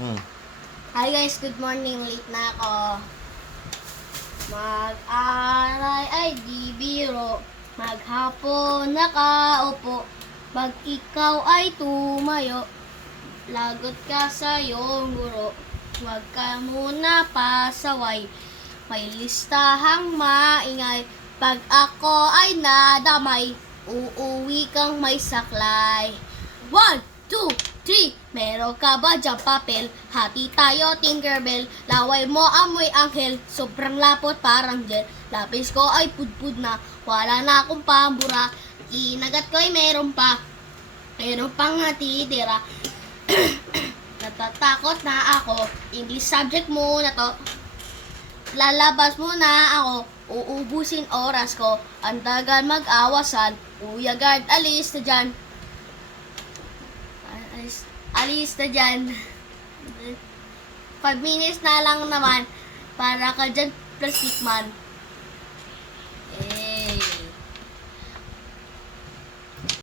Hmm. Hi guys, good morning. Late na ako. Mag-aray ay di biro. Maghapon nakaupo. Pag ikaw ay tumayo, lagot ka sa iyong guro. Huwag ka muna pasaway. May listahang maingay. Pag ako ay nadamay, uuwi kang may saklay. 1, 2, 3. Meron ka ba dyan papel? Hati tayo, Tinkerbell. Laway mo, amoy anghel. Sobrang lapot, parang gel. Lapis ko ay pudpud na. Wala na akong pambura. Kinagat ko ay meron pa. Meron pang natitira. Natatakot na ako. English subject muna to. Lalabas muna ako. Uubusin oras ko. Ang tagal mag-awasan. Kuya guard, alis na dyan. Alis na dyan. 5 minutes na lang naman. Para ka dyan, plastic man.